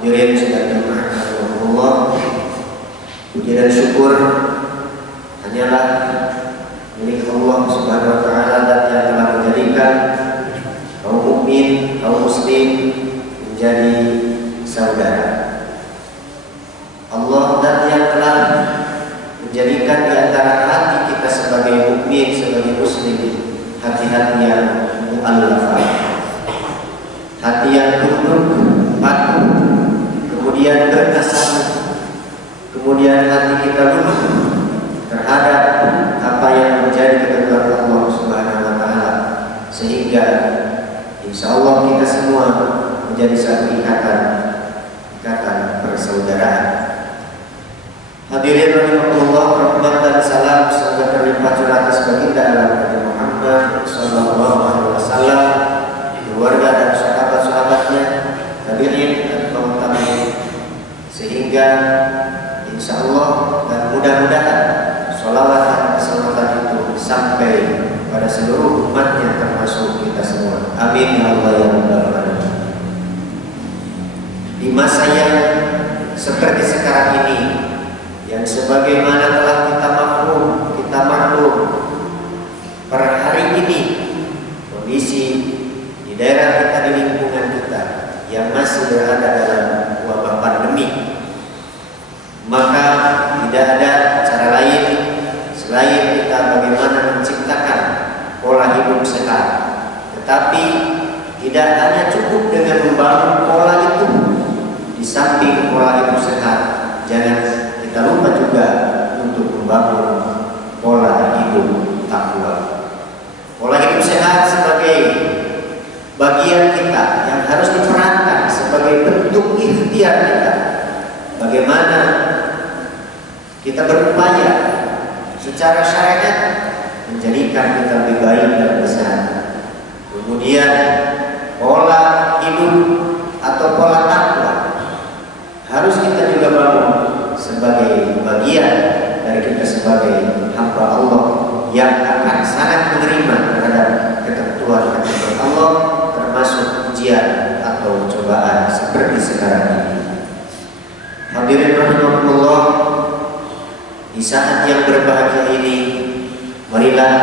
Hadirin sekalian rahimakumullah, puji dan syukur hanyalah milik Allah Subhanahu wa taala dan yang telah menjadikan kaum mukmin, kaum muslim menjadi saudara. Allah dan yang telah menjadikan di antara hati kita sebagai mukmin, sebagai muslim, hati-hati yang mu'allafah, hati yang tunduk, patuh, kemudian bertasawuf, kemudian hati kita luluh terhadap apa yang menjadi ketentuan Allah Subhanahu wa taala, sehingga insya Allah kita semua menjadi satu ikatan persaudaraan. Hadirin rahimakumullah, rahmat dan salam semoga terlimpah curah atas baginda Nabi Muhammad sallallahu alaihi wasallam, keluarga dan sahabat-sahabatnya, tabi'in dan kaum tabi'in, sehingga insya Allah dan mudah-mudahan sholawat dan keselamatan itu sampai pada seluruh umatnya termasuk kita semua. Amin ya Allah ya Rabbal alamin. Di masa yang seperti sekarang ini, yang sebagaimana telah kita maklum per hari ini kondisi di daerah kita, di lingkungan kita yang masih berada dalam wabah pandemi, maka tidak ada cara lain selain kita bagaimana menciptakan pola hidup sehat. Tetapi tidak hanya cukup dengan membangun pola itu. Di samping pola hidup sehat, jangan kita lupa juga untuk membangun pola hidup takwa. Pola hidup sehat sebagai bagian kita yang harus diperankan sebagai bentuk ikhtiar kita. Bagaimana kita berupaya secara syariat menjadikan kita lebih baik dan besar. Kemudian pola hidup atau pola takwa harus kita juga bangun sebagai bagian dari kita sebagai hamba Allah yang akan sangat menerima terhadap ketentuan Allah, termasuk ujian atau cobaan seperti sekarang ini. Hadirin rahimakumullah, di saat yang berbahagia ini, marilah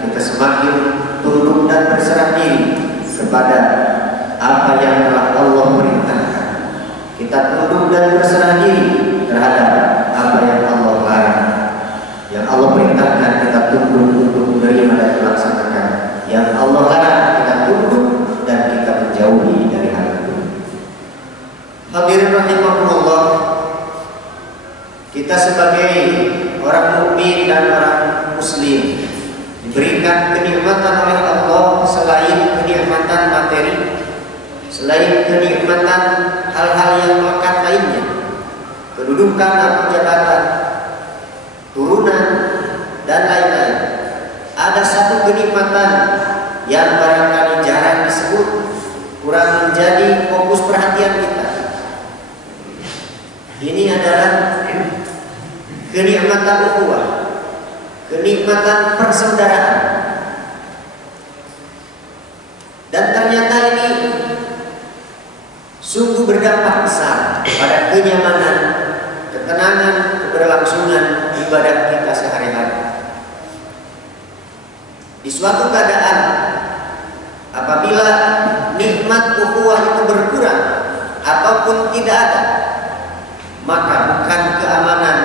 kita semakin tunduk dan berserah diri kepada apa yang telah Allah perintahkan. Kita tunduk dan berserah diri terhadap apa yang Allah larang. Yang Allah perintahkan kita tunduk untuk menerima dan melaksanakan. Yang Allah larang kita tunduk dan kita menjauhi dari hal itu. Hadirin rahimakumullah, kita sebagai orang mukmin dan orang muslim diberikan kenikmatan oleh Allah selain kenikmatan materi, selain kenikmatan hal-hal yang melekat lainnya, kedudukan atau jabatan, turunan, dan lain-lain. Ada satu kenikmatan yang barangkali jarang disebut, kurang menjadi fokus perhatian kita. Ini adalah kenikmatan ukhuwah, kenikmatan persaudaraan. Dan ternyata ini sungguh berdampak besar pada kenyamanan, ketenangan, keberlangsungan ibadah kita sehari-hari. Di suatu keadaan apabila nikmat ukhuwah itu berkurang ataupun tidak ada, maka bukan keamanan,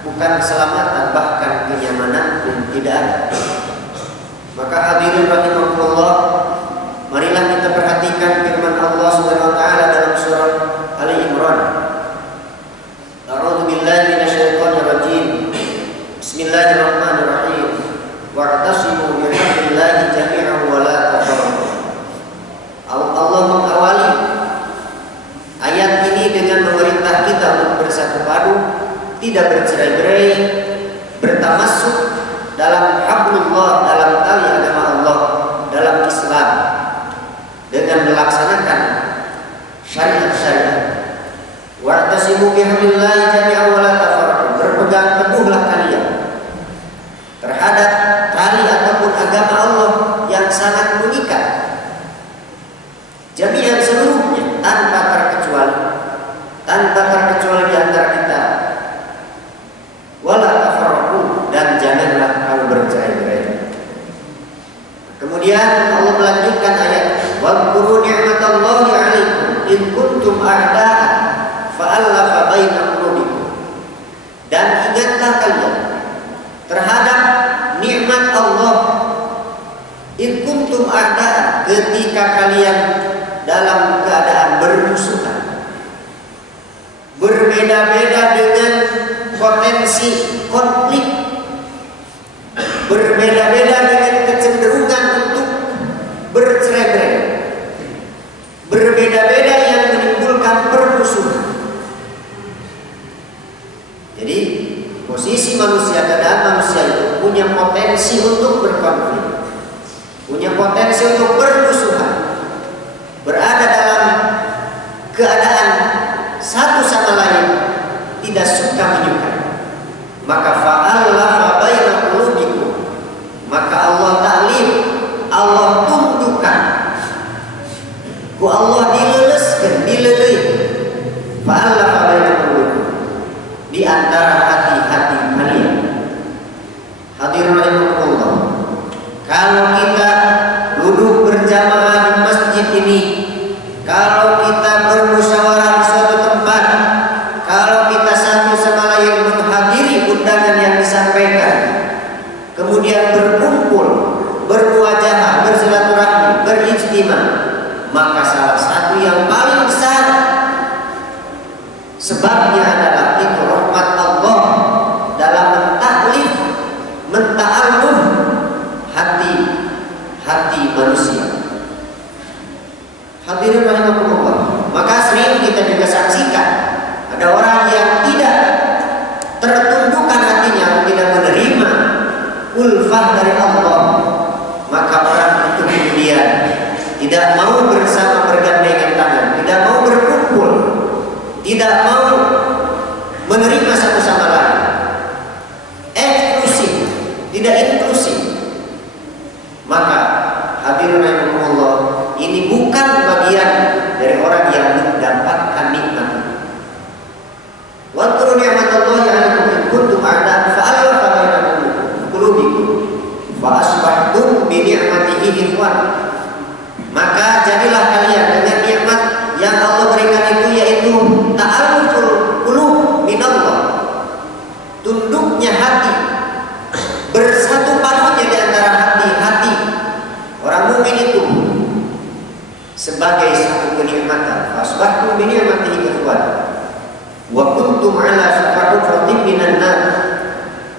bukan keselamatan, bahkan kenyamanan pun tidak ada. Maka hadirin rahimakumullah, marilah kita perhatikan firman Allah Subhanahu wa taala dalam surah Ali Imran. A'udzu billahi minasyaitonir rajim. Bismillahirrahmanirrahim. Wa'tasimu bihablillahi jami'an wa la tafarraqu. Allah mengawali ayat ini dengan memerintah kita untuk bersatu padu, tidak bercerai-berai, bertamasuk dalam hablullah, dalam tali agama Allah, dalam Islam, dengan melaksanakan syariat-syariat. Wa'tasimu bihablillahi jami'an wa la tafarraqu. Berpegang teguhlah kalian terhadap tali ataupun agama Allah yang sangat mengikat, jami'an seluruhnya tanpa terkecuali. fa'alafa baina qulubikum. Dan ingatlah kalian terhadap nikmat Allah. In kuntum a'da'an, ketika kalian dalam keadaan bermusuhan, berbeda-beda dengan potensi konflik, berbeda-beda dengan kecenderungan untuk bercerai-berai, berbeda-beda yang menimbulkan permusuhan. Jadi posisi manusia, keadaan manusia itu punya potensi untuk berkonflik, punya potensi untuk bermusuhan, berada dalam keadaan satu sama lain tidak suka menyukai. Maka fa'alafa baina qulubikum, maka Allah ta'lim, Allah tundukkan, ku Allah dileleskan, dilelei, fa'alafa baina qulubikum, di antara hati-hati kalian. Hadirin rahimakumullah, kalau kita duduk berjamaah di masjid ini, kalau kita bermusyawarah di suatu tempat, kalau kita satu sama lain menghadiri undangan yang disampaikan, kemudian berkumpul, bermuajahah, bersilaturahmi, berijtimah, maka salah satu yang paling besar sebabnya adalah itu rahmat Allah dalam mentaklif, menta'alluh hati manusia. Hadirin rahimakumullah, maka sering kita juga saksikan ada orang yang tidak tertundukkan hatinya, tidak menerima ulfah dari Allah, maka orang itu kemudian tidak mau bersama bergandengan tangan, tidak mau berkumpul, tidak mau menerima satu sama lain, eksklusif, tidak inklusif. Maka hadirin rahimakumullah, ini bukan bagian dari orang yang mendapatkan nikmat. Wa qul ni'matallahi 'alaikum in kuntum a'da'an fa'alafa baina qulubikum fa asbahtum bi ni'matihi ikhwan. Maka jadilah kalian dengan nikmat yang Allah berikan itu, yaitu ta'alluqul qulub minallah, tunduknya hati, bersatu padunya di antara hati-hati orang mukmin itu sebagai satu kenikmatan. Asbahtum bi ni'matihi ikhwan wa kuntum ala syafa'atin minan nar,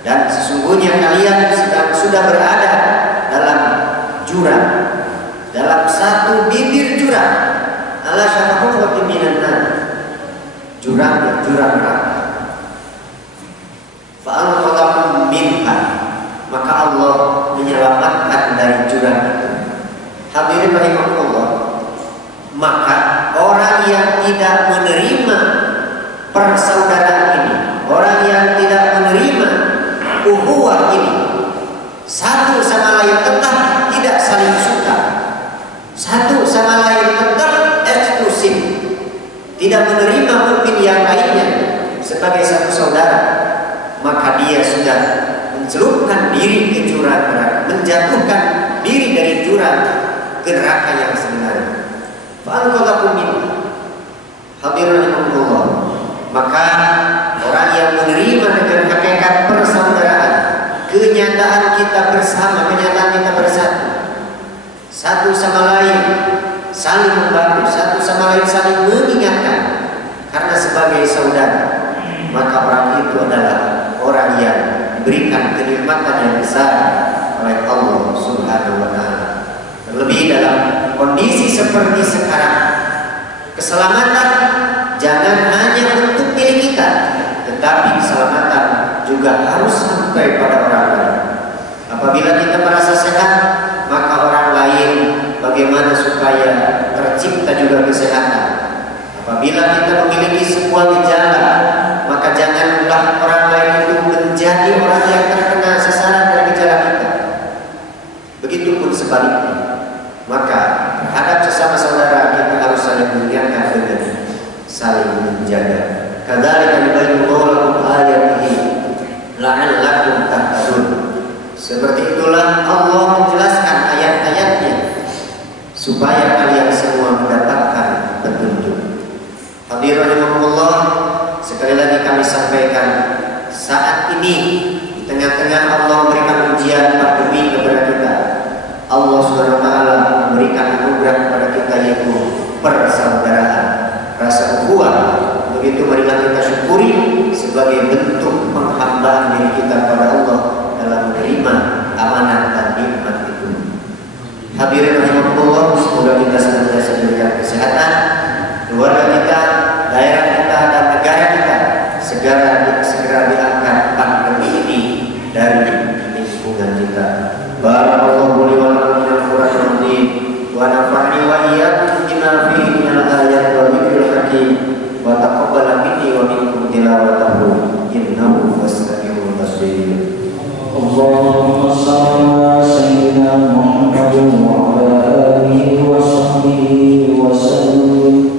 dan sesungguhnya kalian sedang sudah berada dalam jurang, dalam satu bibir jurang, ala syafa'atin minan nar, jurang neraka. Fa'anqadhakum minha, maka Allah menyelamatkan dari jurang itu. Hadirin rahimakumullah, maka orang yang tidak menerima persaudaraan ini, orang yang tidak menerima ukhuwah ini, satu sama lain tetap tidak saling suka, satu sama lain tetap eksklusif, tidak menerima mukmin yang lainnya sebagai satu saudara, maka dia sudah mencelupkan diri ke jurang neraka, menjatuhkan diri dari jurang ke neraka yang sebenarnya. Fa'alqadakum minha. Hadirin rahimakumullah, maka orang yang menerima dengan hakikat persaudaraan, kenyataan kita bersama, kenyataan kita bersatu, satu sama lain saling membantu, satu sama lain saling mengingatkan karena sebagai saudara, maka orang itu adalah orang yang diberikan kenikmatan yang besar oleh Allah Subhanahu wa ta'ala. Terlebih dalam kondisi seperti sekarang, keselamatan jangan hanya untuk diri kita, tetapi keselamatan juga harus sampai pada orang lain. Apabila kita merasa sehat, maka orang lain bagaimana supaya tercipta juga kesehatan. Apabila kita memiliki sebuah gejala, maka janganlah orang lain itu menjadi orang yang terkena sasaran dari gejala kita. Begitupun sebaliknya. Maka terhadap sesama saudara kita harus saling mengingatkan dengan saling menjaga. Kadzalika yubayyinullahu lakum ayatihi la'allakum tahtadun. Seperti itulah Allah menjelaskan ayat-ayatnya supaya kalian semua mendapatkan petunjuk. Hadirin rahimakumullah, kami sampaikan saat ini di tengah-tengah Allah memberikan ujian pandemi kepada kita, Allah Subhanahu wa taala memberikan anugerah kepada kita yaitu persaudaraan, rasa ukhuwah. Begitu marilah kita syukuri sebagai bentuk penghambaan diri kita kepada Allah dalam menerima amanah dan nikmat itu. Hadirin rahimakumullah, semoga kita senantiasa diberikan kesehatan, keluarga kita, daerah kita, dan negara kita segera diangkat pandemi ini dari lingkungan kita. Barakallahu li wa lakum minal Qur'anil azim wa nafa'ani wa iyyakum bima fihi minal ayati wa dzikril hakim wa taqabbal minni wa minkum tilawatahu innahu was-sami'ul basir. Allahumma shalli ala sayyidina Muhammadin wa ala alihi wa sahbihi wa sallim.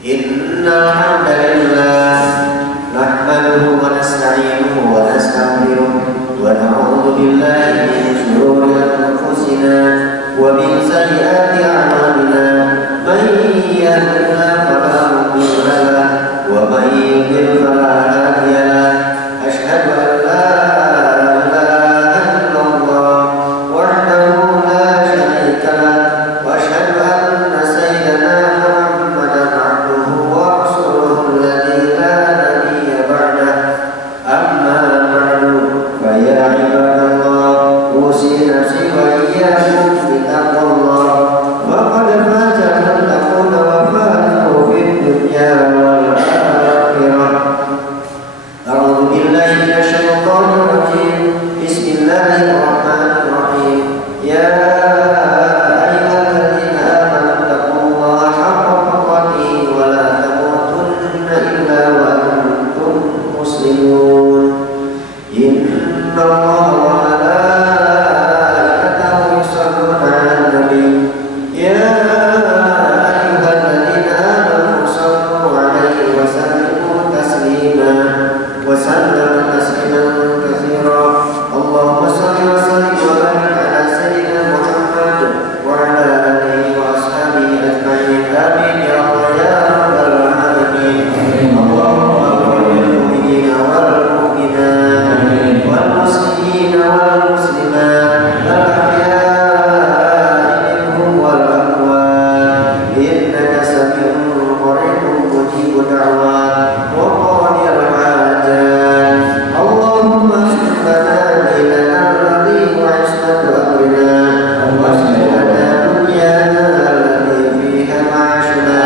Innal hamdalillah nahmaduhu wa nasta'inuhu wa nastaghfiruh wa na'udzu billahi min shururi anfusina wa min sayyiati a'malina. Man yahdihillahu fala mudilla lahu wa man yudlil fala hadiya lahu. Asyhadu an la ilaha illallah wahdahu la syarika lahu wa asyhadu anna sayyidana Muhammadan abduhu wa rasuluhu alladzi la nabiyya ba'dahu. Amma ba'du fa ya ibadallah usi nafsi wa iyyakum bi taqwallah wa qad faza al-muttaquna wa fazu fid dunya wal akhirah. A'udzu billahi minasy syaithanir rajim. Bismillahirrahmanirrahim. Ya ayyuhalladzina amanu taqullaha haqqa tuqatih wa la tamutunna illa wa antum muslimun. Innallaha wa malaikatahu yusholluna 'alan nabi. Ya ayyuhalladzina amanu shallu 'alaihi wa sallimu taslima wa sallimu tasliman katsira. Allahumma shalli wa sallim wa barik ala sayyidina Muhammad wa ala alihi wa ashabihi ajma'in. Amin ya Allah ya rabbal alamin. Allahumma ighfir lil mu'minina wal mu'minat wal muslimina wal muslimat al ahya'i minhum wal amwat innaka sami'un qaribun mujibud da'wat wa qadiyal hajat. Allahumma shrif lana dinana alladhi huwa ismatu amrina wa shrif lana dunyana allati fiha ma'ashuna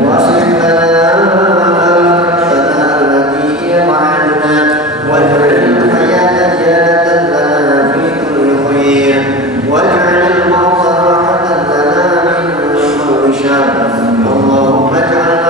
wa shrif lana akhiratana allati hiya ma'aduna waj'al al-hayata ziyadatan lana fi kulli khair waj'al al-mauta rahatan lana min kulli syarr. Allahumma ij'al